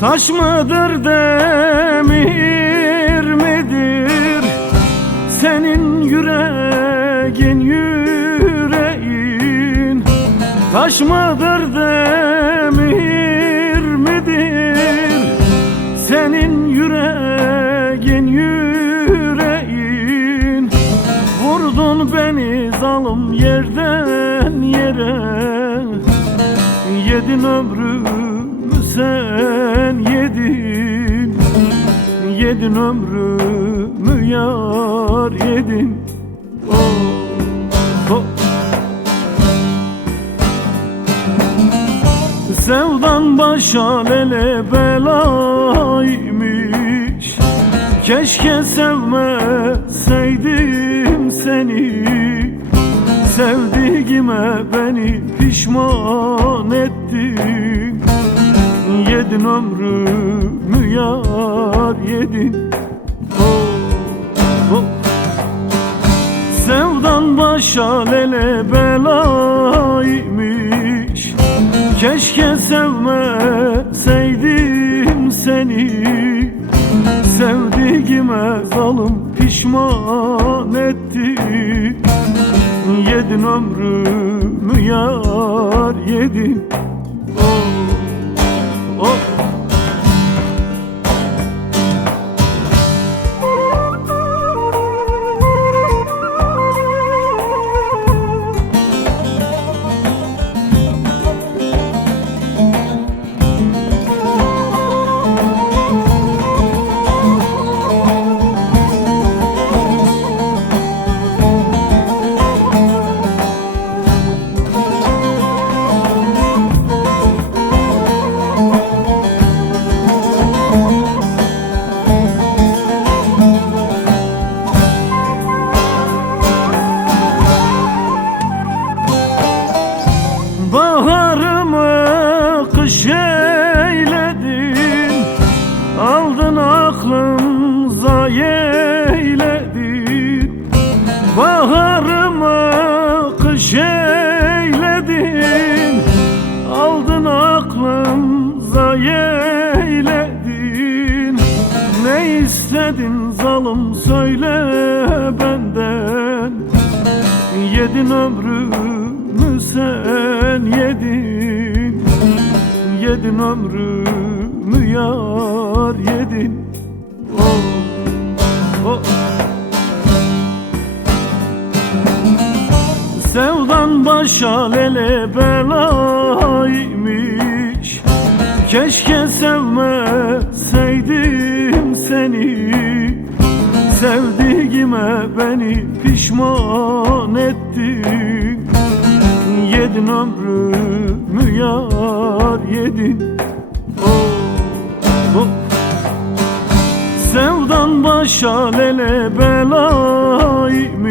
Taş mıdır demir midir senin yüreğin yüreğin? Taş mıdır demir midir senin yüreğin yüreğin? Vurdun beni zalim yerden yere, yedin ömrümü sen yedin, yedin ömrümü yar yedin. Oh, oh. Sevdan başa lele belaymış, keşke sevmeseydim seni. Sevdiğime beni pişman ettin, yedin ömrümü yar yedin. Oh, oh. Sevdan başa lele belaymış, keşke sevmeseydim seni. Sevdiğime zalim pişman etti, yedin ömrümü yar yedin. Oh, oh. Baharımı kış eyledin, aldın aklım zayi eyledin. Baharımı kış eyledin, aldın aklım zayi eyledin. Ne istedin zalim söyle benden, yedin ömrümü sen yedin, yedin ömrümü yar yedin. Oh, oh. Sevdan başa lele belaymış, keşke sevmeseydim seni. Sevdiğime beni pişman ettin, yedin ömrümü yar yedin. Oh, oh. Sevdan başa lele belaymış,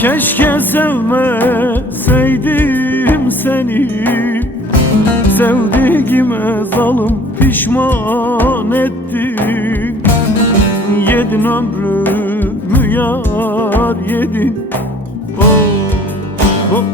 keşke sevmeseydim seni. Sevdiğime zalim pişman ettin, yedin ömrümü yar yedin. Oh, oh.